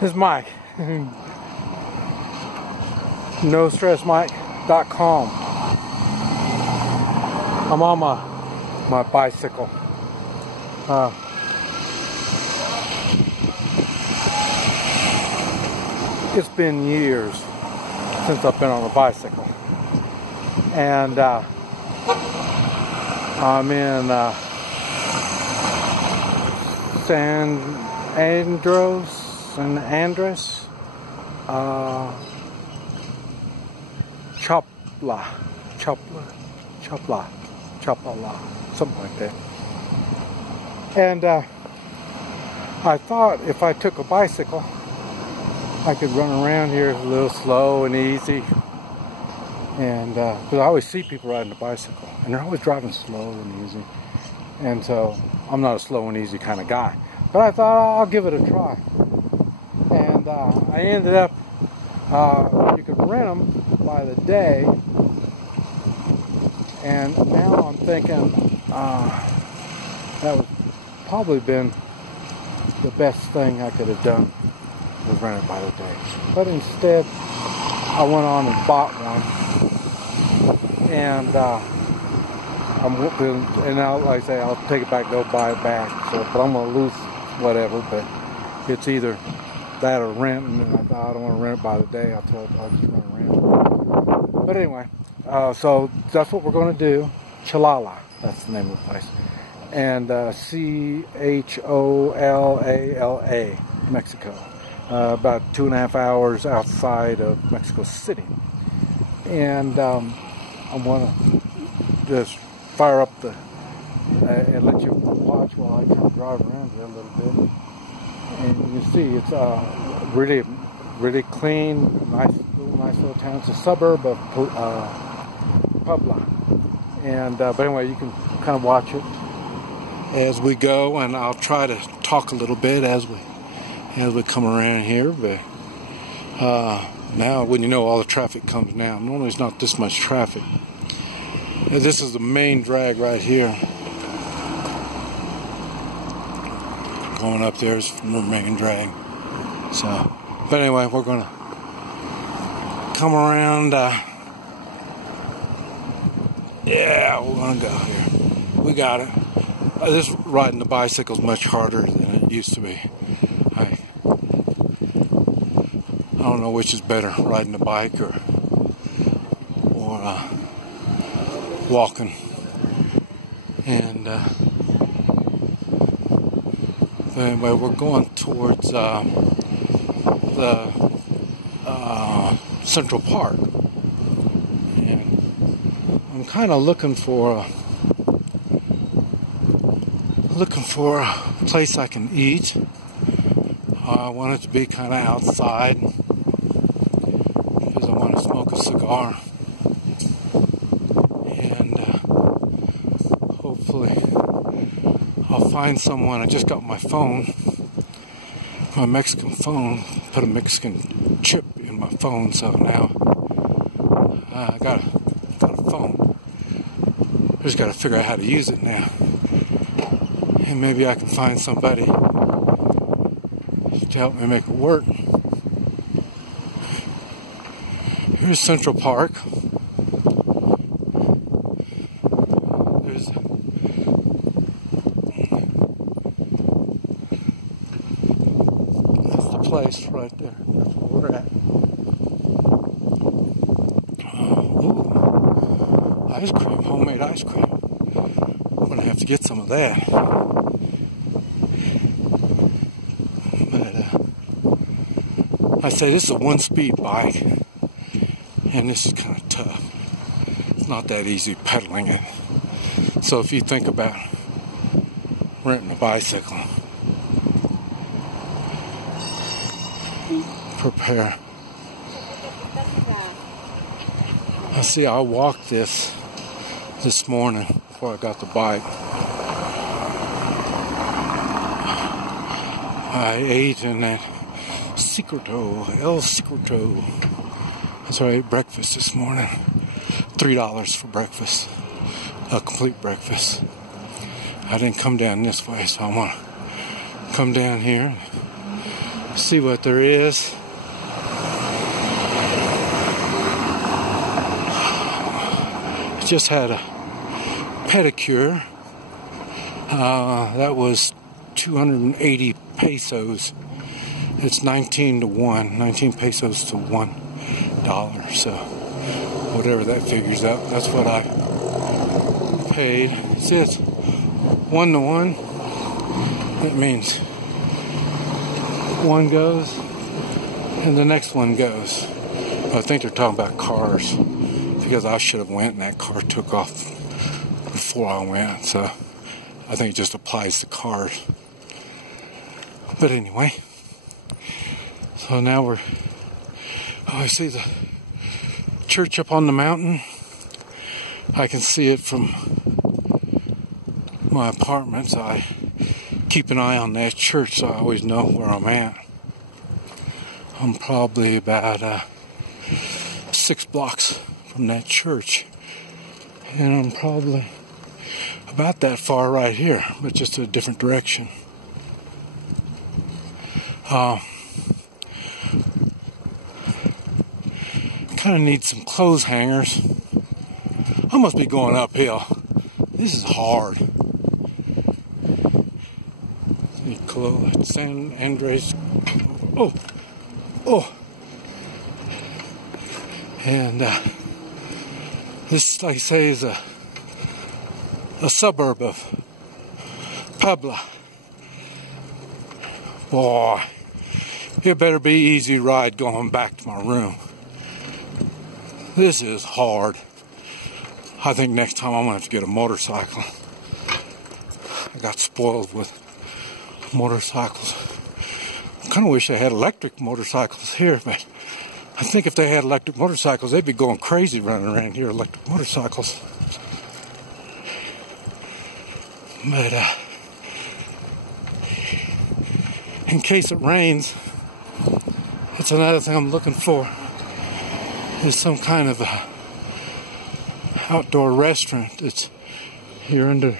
This is Mike. NoStressMike.com. I'm on my bicycle. It's been years since I've been on a bicycle, and I'm in San Andres, Cholula, something like that. And I thought if I took a bicycle, I could run around here a little slow and easy. And because I always see people riding a bicycle, and they're always driving slow and easy. And so I'm not a slow and easy kind of guy. But I thought I'll give it a try. And I ended up, you could rent them by the day. And now I'm thinking that would probably been the best thing I could have done, was rent it by the day. But instead, I went on and bought one. And I'm hoping, and now, like I say, I'll take it back, go buy it back. So, but I'm gonna lose whatever. But it's either that or rent, and I thought I don't want to rent it by the day. I'll just run rent. But anyway, so that's what we're going to do. Cholula, that's the name of the place, and Cholala, Mexico. About 2.5 hours outside of Mexico City, and I'm gonna just fire up the and let you watch while I kind of drive around it a little bit. And you can see it's really, really clean, nice little town. It's a suburb of Puebla. And but anyway, you can kind of watch it as we go, and I'll try to talk a little bit as we come around here. But now, when you know all the traffic comes now, normally there's not this much traffic. And this is the main drag right here. Going up there is the main drag. So, but anyway, we're gonna come around. Yeah, we're gonna go here. We got it. This riding the bicycle is much harder than it used to be. I don't know which is better, riding a bike or walking. And anyway, we're going towards the Central Park, and I'm kind of looking for a place I can eat. I want it to be kind of outside because I want to smoke a cigar, and hopefully I'll find someone. I just got my phone, my Mexican phone, put a Mexican chip in my phone, so now I got a phone. I just got to figure out how to use it now, and maybe I can find somebody to help me make it work. Here's Central Park. That's the place right there. That's where we're at. Ooh, ice cream, homemade ice cream. I'm gonna have to get some of that. But I say this is a one-speed bike, and this is kind of tough. It's not that easy pedaling it. So if you think about renting a bicycle, prepare. I see I walked this morning before I got the bike. I ate in that El Secreto. That's where I ate breakfast this morning. $3 for breakfast. A complete breakfast. I didn't come down this way, so I want to come down here and see what there is. Just had a pedicure. That was 280 pesos. It's 19 to 1. 19 pesos to $1. So whatever that figures out, that's what I paid. It says 1 to 1. That means one goes and the next one goes. I think they're talking about cars, because I should have went and that car took off before I went. So I think it just applies to cars. But anyway, so now I see the church up on the mountain. I can see it from my apartment, so I keep an eye on that church so I always know where I'm at. I'm probably about 6 blocks from that church, and I'm probably about that far right here, but just a different direction. Kind of need some clothes hangers. I must be going uphill. This is hard. San Andres. Oh. And this, like I say, is a suburb of Puebla. Boy, it better be easy ride going back to my room. This is hard. I think next time I'm gonna have to get a motorcycle. I got spoiled with motorcycles. I kind of wish they had electric motorcycles here, but I think if they had electric motorcycles, they'd be going crazy running around here, electric motorcycles. But in case it rains, that's another thing I'm looking for. There's some kind of a outdoor restaurant that's here under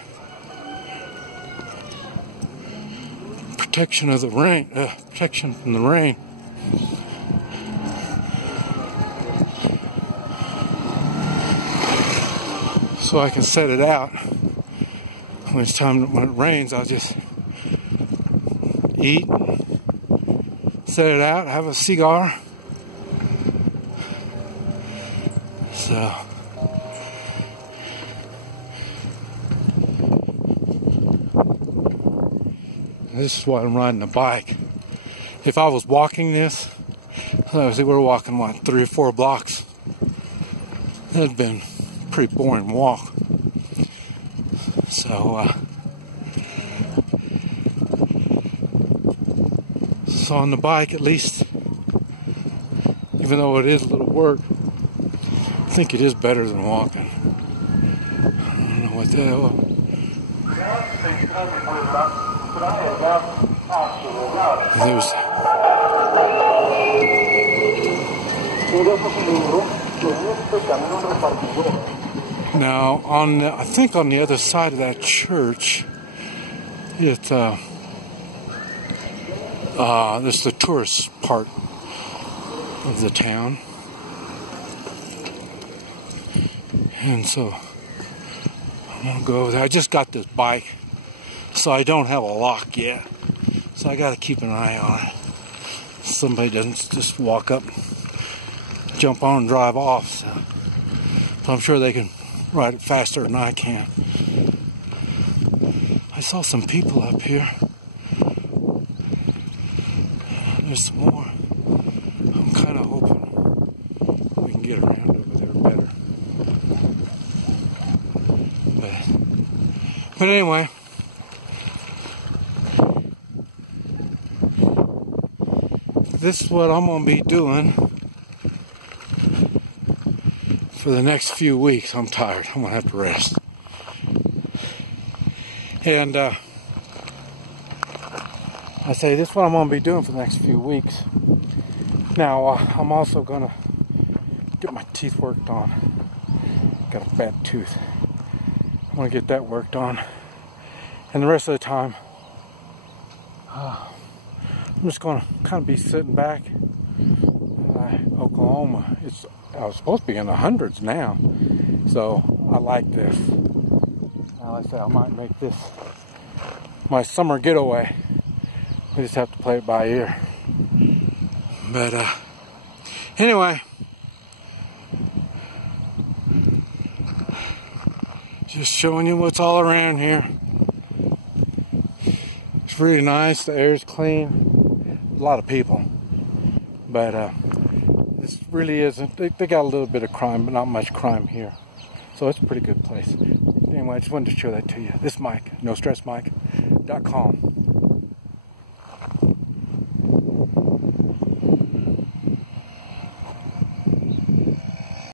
protection of the rain, protection from the rain. So I can set it out. When it's time, when it rains, I'll just eat, set it out, have a cigar. So this is why I'm riding a bike. If I was walking this, we're walking what, 3 or 4 blocks. That'd been a pretty boring walk. So on the bike, at least, even though it is a little work, I think it is better than walking. I don't know what the hell. Now, I think on the other side of that church, it's the tourist part of the town, and so I'm gonna go over there. I just got this bike, so I don't have a lock yet, so I got to keep an eye on it. Somebody doesn't just walk up, jump on, and drive off. So I'm sure they can ride it faster than I can. I saw some people up here. There's some more. I'm kind of hoping we can get around over there better. But anyway, this is what I'm going to be doing for the next few weeks. I'm tired. I'm going to have to rest. And I say this is what I'm going to be doing for the next few weeks. Now, I'm also going to get my teeth worked on. Got a bad tooth. I'm going to get that worked on. And the rest of the time, I'm just going to kind of be sitting back. Oklahoma, I was supposed to be in the hundreds now, so I like this. Like I say, I might make this my summer getaway. We just have to play it by ear. But anyway, just showing you what's all around here. It's really nice. The air's clean. A lot of people, but this really isn't. They got a little bit of crime, but not much crime here. So it's a pretty good place. Anyway, I just wanted to show that to you. This Mike, NoStressMike.com.